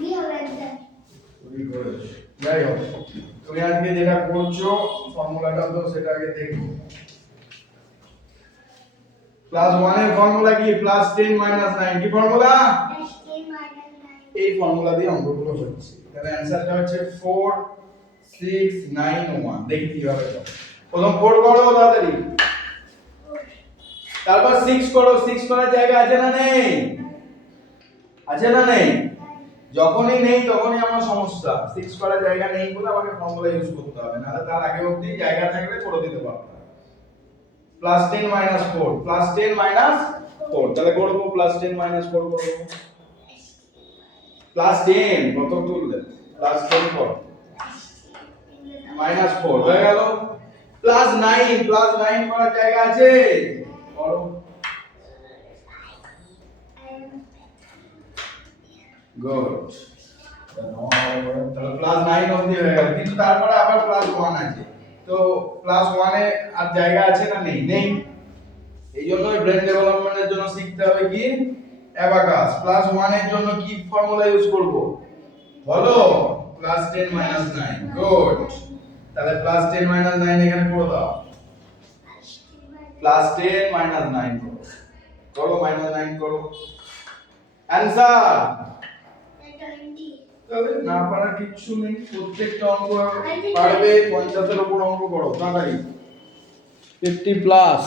চুরি করেছো। যাই হোক, তুমি আজকে যেটা করছো ফর্মুলাটা তো সেটা আগে দেখো। প্লাস 1 এর ফর্মুলা কি? প্লাস 10 মাইনাস 9 কি ফর্মুলা? এই ফর্মুলা দিয়ে অঙ্কগুলো হচ্ছে। তাহলে অ্যানসারটা হচ্ছে 4 6 9 1। দেখি কিভাবে করো। প্রথম 4 করো তাড়াতাড়ি, তারপর 6 করো। 6 করার জায়গা আছে না নেই? আছে না নেই? যখনই নেই তখনই আমার সমস্যা। 6 করার জায়গা নেই বলে আমাকে ফর্মুলা ইউজ করতে হবে, নাহলে তার আগে অবধি জায়গা থাকলে করে দিতে পারতাম। প্লাস 10 মাইনাস 4, প্লাস 10 মাইনাস 4, তাহলে করবো প্লাস 10 মাইনাস 4 করবো। প্লাস 10 কত তুললে? প্লাস 10 করো, মাইনাস 4 হয়ে গেল। প্লাস 9, প্লাস 9 করার জায়গা আছে? করো। গুড। তাহলে প্লাস 9 অবধি হয়ে গেল, কিন্তু তারপরে আবার প্লাস 1 আছে। তো প্লাস 1 এ আর জায়গা আছে না নেই? নেই। এই জন্যই ব্রেন ডেভেলপমেন্টের জন্য শিখতে হবে কি? অ্যাবাকাস। প্লাস 1 এর জন্য কি ফর্মুলা ইউজ করব বলো? Plus 10 minus 9। গুড। তাহলে প্লাস 10 মাইনাস 9 এখানে করে দাও। প্লাস 10 মাইনাস 9 করো। করো, মাইনাস 9 করো। অ্যানসার তবে না পারা কিচ্ছু নেই, প্রত্যেকটা অঙ্ক পারবে। 50 এর উপর অঙ্ক করো তাড়াতাড়ি। 50 প্লাস।